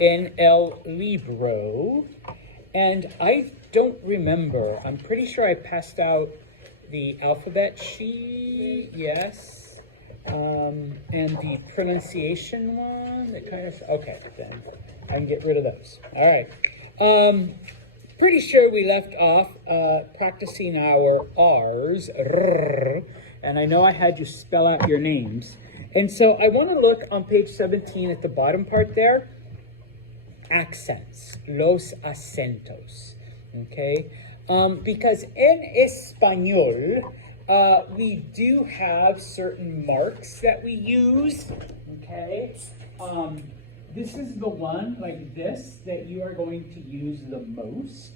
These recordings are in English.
en el libro. And I don't remember. I'm pretty sure I passed out the alphabet sheet, yes. And the pronunciation one, that kind of, okay, then I can get rid of those. All right. Pretty sure we left off practicing our R's, and I know I had you spell out your names. And so I want to look on page 17 at the bottom part there. Accents, los acentos, okay? Because in Espanol, we do have certain marks that we use, okay? This is the one, like this, that you are going to use the most,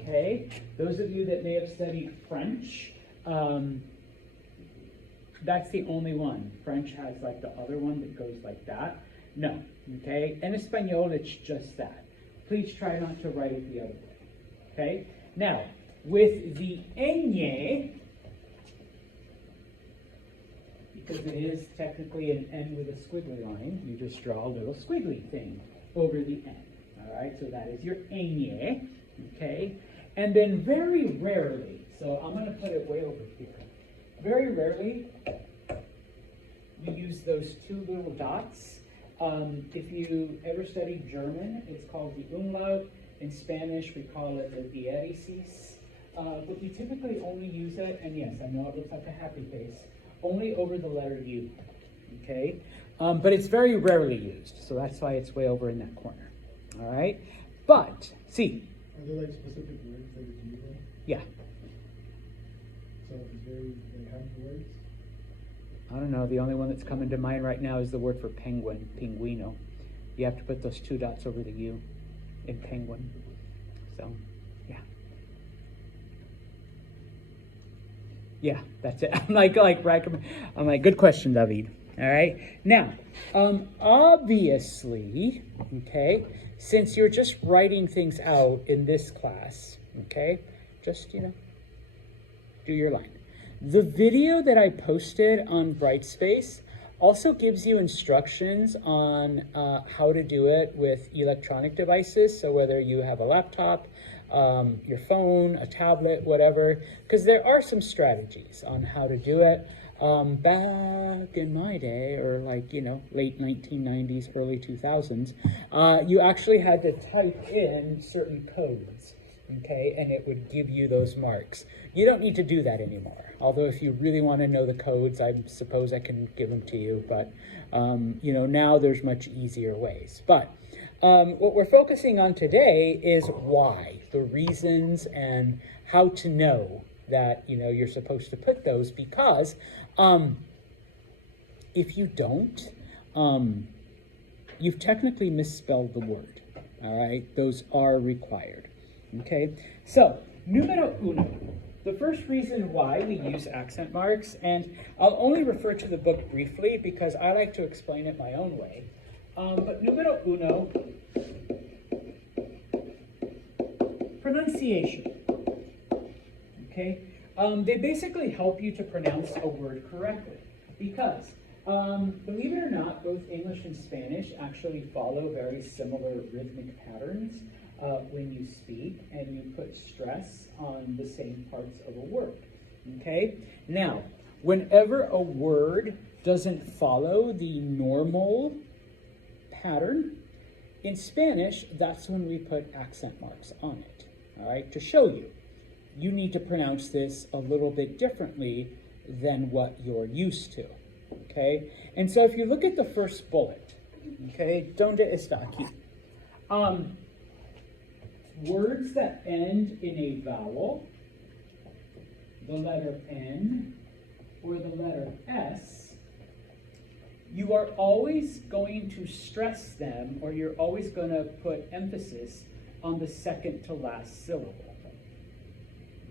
okay? Those of you that may have studied French, that's the only one. French has like the other one that goes like that. No, okay? In Espanol, it's just that. Please try not to write it the other way, okay? Now, with the ñ, because it is technically an N with a squiggly line, you just draw a little squiggly thing over the N, all right? So that is your ñ, okay? And then very rarely, so I'm going to put it way over here. Very rarely, you use those two little dots. If you ever studied German, it's called the umlaut. In Spanish, we call it the diéresis. But we typically only use it, and yes, I know it looks like a happy face, only over the letter U, okay? But it's very rarely used, so that's why it's way over in that corner, all right? But, see. Are there like specific words that it's used in? Yeah. So it's very, like, how many words? I don't know, the only one that's coming to mind right now is the word for penguin, pinguino. You have to put those two dots over the U in penguin. So, yeah. Yeah, that's it. I'm like, good question, David. All right. Now, obviously, okay, since you're just writing things out in this class, okay, just, do your line. The video that I posted on Brightspace also gives you instructions on how to do it with electronic devices. So whether you have a laptop, your phone, a tablet, whatever, because there are some strategies on how to do it. Back in my day, or like, late 1990s, early 2000s, you actually had to type in certain codes, okay, and it would give you those marks. You don't need to do that anymore. Although if you really want to know the codes, I suppose I can give them to you, but now there's much easier ways. But what we're focusing on today is why, the reasons, and how to know that you're supposed to put those, because if you don't, you've technically misspelled the word. All right, those are required. Okay, so numero uno. The first reason why we use accent marks, and I'll only refer to the book briefly because I like to explain it my own way. But numero uno, pronunciation. Okay, they basically help you to pronounce a word correctly because, believe it or not, both English and Spanish actually follow very similar rhythmic patterns when you speak, and you put stress on the same parts of a word. Okay, now, whenever a word doesn't follow the normal pattern, in Spanish, that's when we put accent marks on it, all right, to show you. You need to pronounce this a little bit differently than what you're used to, okay? And so if you look at the first bullet, okay, donde está aquí? Words that end in a vowel, the letter N or the letter S, you are always going to stress them, or you're always going to put emphasis on the second to last syllable.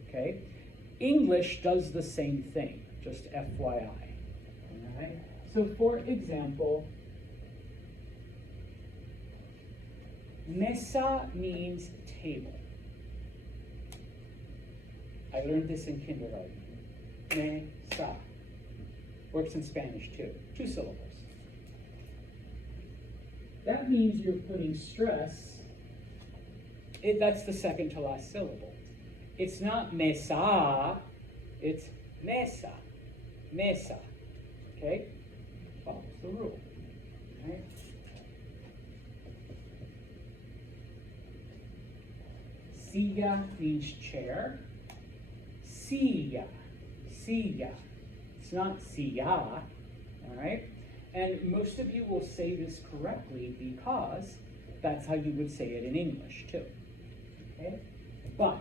Okay? English does the same thing, just FYI. All right? So for example, mesa means table. I learned this in kindergarten. Mesa. Works in Spanish too. 2 syllables. that means you're putting stress. That's the second to last syllable. It's not mesa, it's mesa, mesa, okay? Follows the rule, okay? Silla means chair. Silla, silla. It's not silla, all right? And most of you will say this correctly because that's how you would say it in English too, okay? But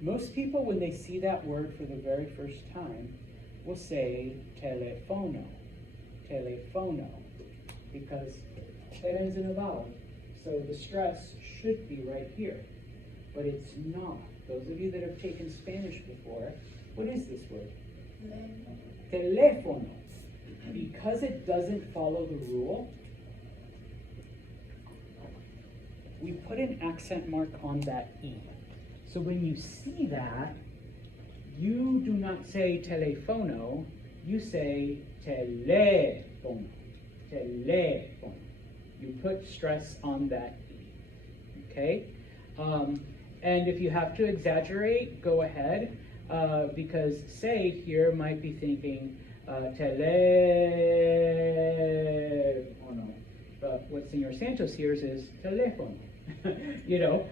most people, when they see that word for the very first time, will say telefono, telefono, because it ends in a vowel. So the stress should be right here, but it's not. Those of you that have taken Spanish before, what is this word? Teléfono. Because it doesn't follow the rule, we put an accent mark on that E. So when you see that, you do not say telefono, you say teléfono, teléfono. You put stress on that E, okay? And if you have to exaggerate, go ahead, because say here might be thinking telefono, but what Senor Santos hears is telefono. You know,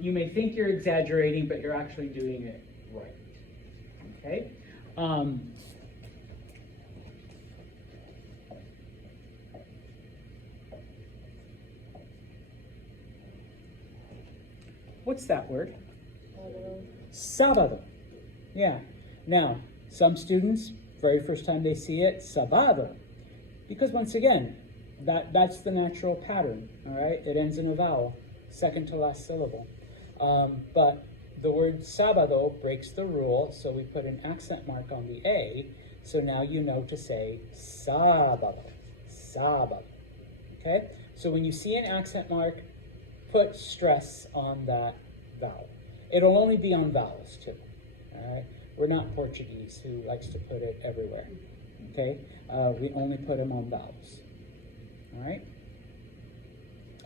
you may think you're exaggerating, but you're actually doing it right, okay? What's that word? Sábado. Yeah. Now, some students, very first time they see it, sábado. Because once again, that's the natural pattern, all right? It ends in a vowel, second to last syllable. But the word sábado breaks the rule, so we put an accent mark on the A, so now you know to say sábado, sábado, okay? So when you see an accent mark, put stress on that vowel. It'll only be on vowels too, all right? We're not Portuguese who likes to put it everywhere, okay? We only put them on vowels, all right?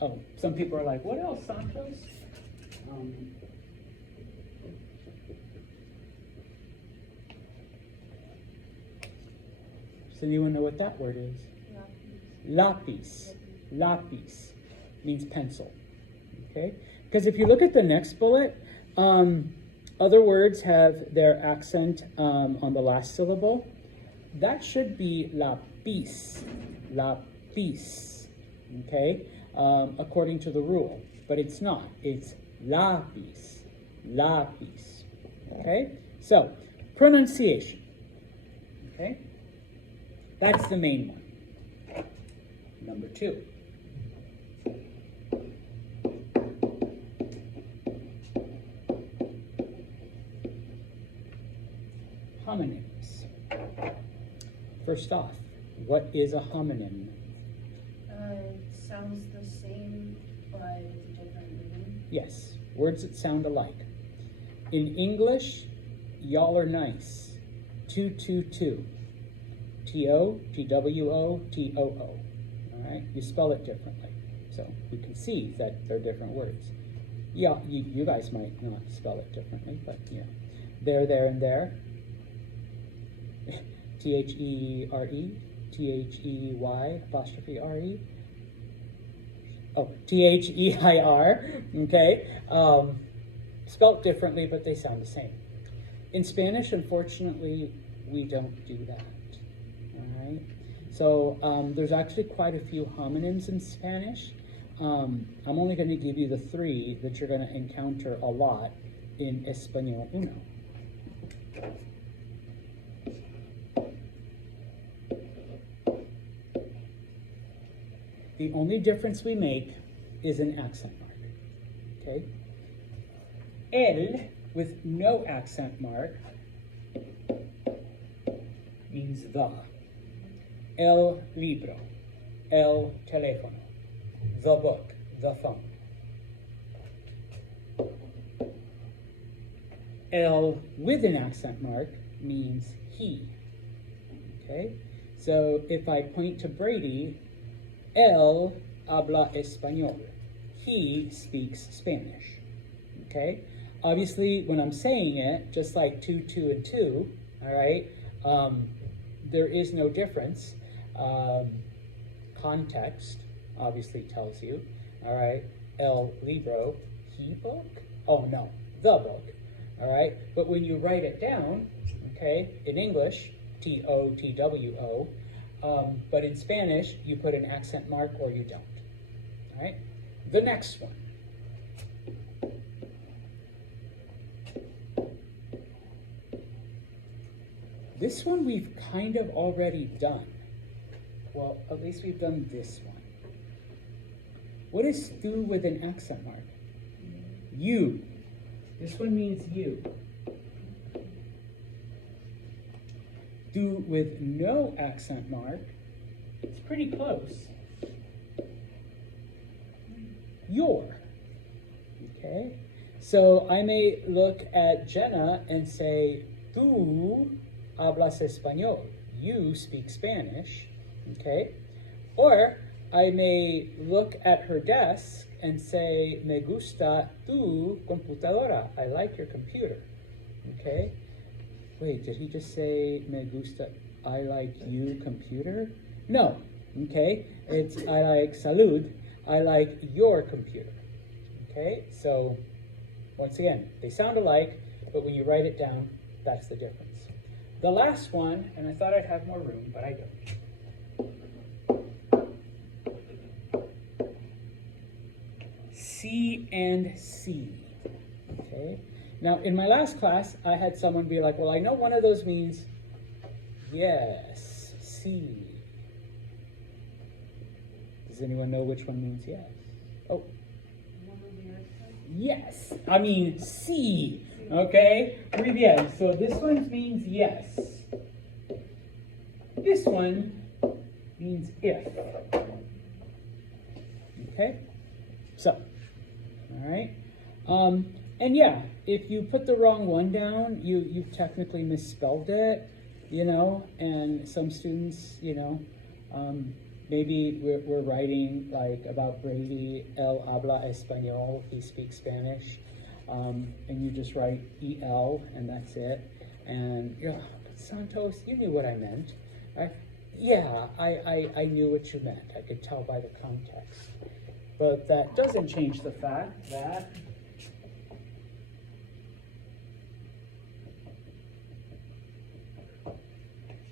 Oh, some people are like, what else, Santos? Does anyone know what that word is? Lapis. Lapis means pencil. Okay? Because if you look at the next bullet, other words have their accent on the last syllable. That should be lapis. Lapis. Okay? According to the rule. But it's not. It's lapis. Lapis. Okay? So, pronunciation. Okay? That's the main one. Number 2. Homonyms. First off, what is a homonym? Sounds the same, but it's a different meaning. Yes, words that sound alike. In English, y'all are nice. 222. T-O, T-W-O, T-O-O. All right, you spell it differently. So you can see that they're different words. Yeah, you guys might not spell it differently, but yeah. There, and there. T-H-E-R-E, T-H-E-Y, apostrophe R-E. Oh, T-H-E-I-R, okay? Spelt differently, but they sound the same. In Spanish, unfortunately, we don't do that, all right? So there's actually quite a few homonyms in Spanish. I'm only going to give you the 3 that you're going to encounter a lot in Español Uno. The only difference we make is an accent mark, okay? El, with no accent mark, means the. El libro, el teléfono, the book, the phone. El with an accent mark means he. Okay? So if I point to Brady, él habla español. He speaks Spanish. Okay? Obviously, when I'm saying it, just like 2, 2, and 2, all right, there is no difference. Context obviously tells you, all right, el libro, he book? Oh no, the book, all right? But when you write it down, okay, in English, T-O-T-W-O, but in Spanish, you put an accent mark or you don't, all right? The next one. This one we've kind of already done. Well, at least we've done this one. What is tú with an accent mark? You. This one means you. Tú with no accent mark. It's pretty close. Your. Okay? So I may look at Jenna and say, tú hablas español. You speak Spanish. Okay? Or I may look at her desk and say, me gusta tu computadora. I like your computer. Okay? Wait, did he just say, me gusta, I like you computer? No. Okay? It's, I like salud. I like your computer. Okay? So, once again, they sound alike, but when you write it down, that's the difference. The last one, and I thought I'd have more room, but I don't. C and C. Okay? Now, in my last class, I had someone be like, well, I know one of those means yes, C. Does anyone know which one means yes? Oh. Yes. I mean C. Okay? Muy bien. So this one means yes. This one means if. Okay? So, all right? And yeah, if you put the wrong one down, you've technically misspelled it, you know, and some students, you know, maybe we're writing like about Brady, él habla español, he speaks Spanish, and you just write EL and that's it. And you're like, but Santos, you knew what I meant. Right? Yeah, I knew what you meant. I could tell by the context. But that doesn't change the fact that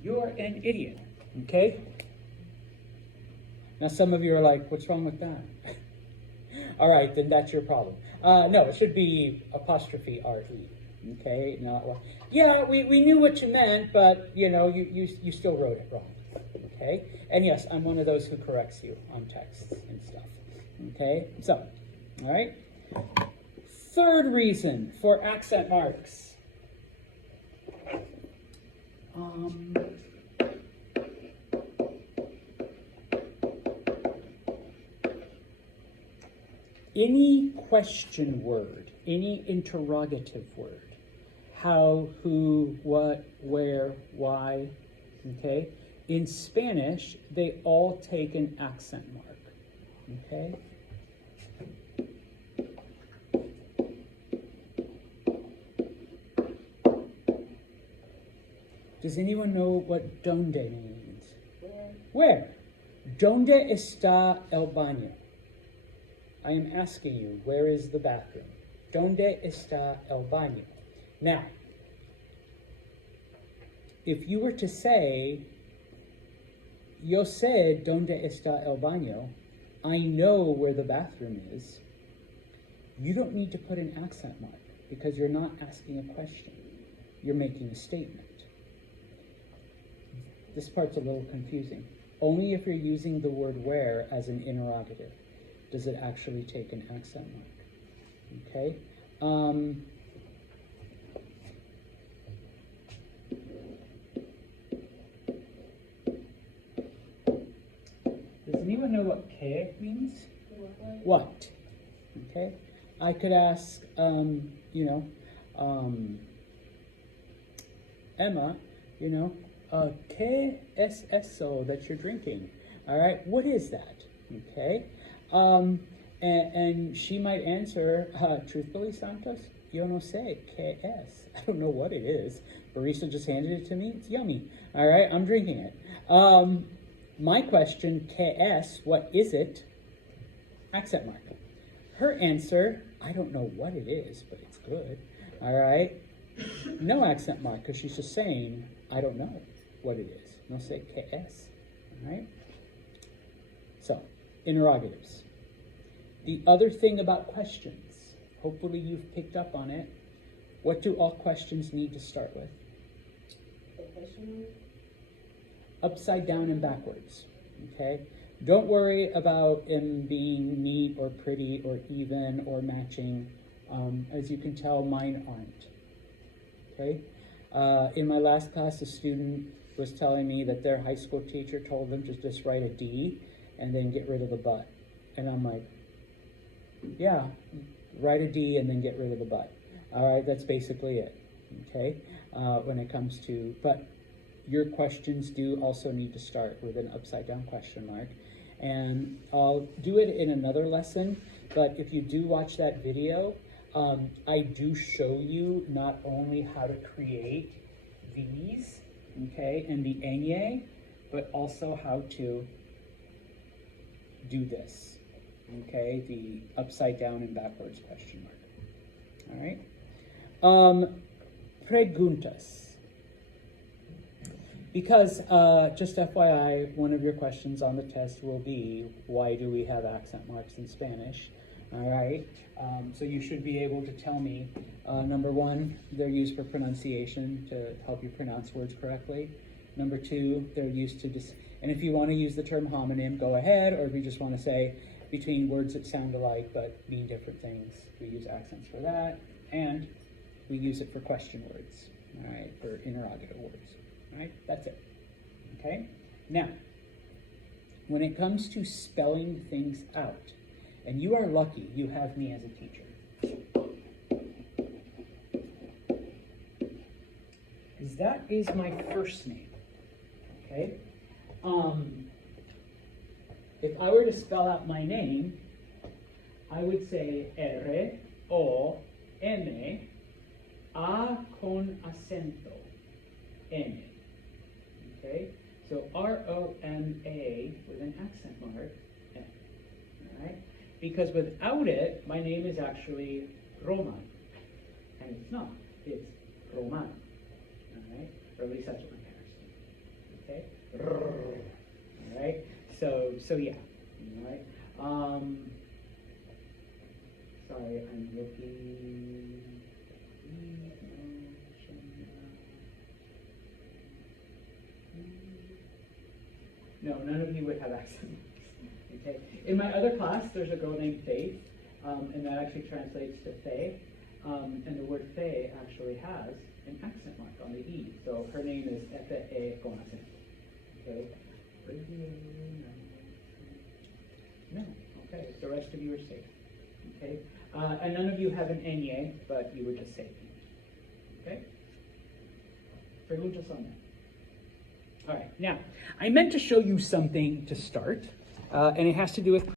you're an idiot, okay? Now some of you are like, what's wrong with that? All right, then that's your problem. No, it should be apostrophe R-E, okay? Not, well, yeah, we knew what you meant, but you know, you still wrote it wrong, okay? And yes, I'm one of those who corrects you on texts and stuff, okay? So, all right? Third reason for accent marks. Any question word, any interrogative word, how, who, what, where, why, okay? In Spanish, they all take an accent mark, okay? Does anyone know what donde means? Where? ¿Dónde está el baño? I am asking you, where is the bathroom? ¿Dónde está el baño? Now, if you were to say, yo sé dónde está el baño, I know where the bathroom is, you don't need to put an accent mark because you're not asking a question. You're making a statement. This part's a little confusing. Only if you're using the word where as an interrogative does it actually take an accent mark. Okay? Does anyone know what que means? What? Okay? I could ask, you know, Emma, ¿qué es eso that you're drinking? All right, what is that? Okay, and she might answer, truthfully, Santos, yo no sé qué es. I don't know what it is. Barista just handed it to me. It's yummy. All right, I'm drinking it. My question, ¿qué es? What is it? Accent mark. Her answer, I don't know what it is, but it's good. All right. No accent mark, because she's just saying, I don't know what it is. No sé qué es. All right. So, interrogatives. The other thing about questions, hopefully you've picked up on it. What do all questions need to start with? The question Upside down and backwards. Okay? Don't worry about them being neat or pretty or even or matching. As you can tell, mine aren't. Okay? In my last class, a student was telling me that their high school teacher told them to just write a D and then get rid of the but. And I'm like, yeah, write a D and then get rid of the but. All right, that's basically it. Okay? When it comes to, but your questions do also need to start with an upside down question mark. And I'll do it in another lesson, but if you do watch that video, I do show you not only how to create these, okay, and the enye, but also how to do this, okay, the upside down and backwards question mark. All right. Preguntas. Because, just FYI, one of your questions on the test will be, why do we have accent marks in Spanish? All right, so you should be able to tell me, number one, they're used for pronunciation to help you pronounce words correctly. Number two, they're used to and if you want to use the term homonym, go ahead, or if you just want to say between words that sound alike but mean different things, we use accents for that, and we use it for question words, all right, for interrogative words. All right, that's it. Okay? Now, when it comes to spelling things out, and you are lucky you have me as a teacher, because that is my first name. Okay? If I were to spell out my name, I would say R-O-M, A con acento, N. Okay, so R-O-M-A with an accent mark, N. All right, because without it, my name is actually Roman, and it's not. It's Roman. All right, or at least that's what my parents do. Okay, all right. So yeah. All right. Sorry, I'm looking. No, none of you would have accent marks. Okay. In my other class, there's a girl named Faith, and that actually translates to Faye. And the word Faye actually has an accent mark on the E. So her name is F-E con acento. Okay. No. Okay. The rest of you are safe. Okay. And none of you have an enye, but you were just safe. Okay. Preguntas on that. All right, now, I meant to show you something to start, and it has to do with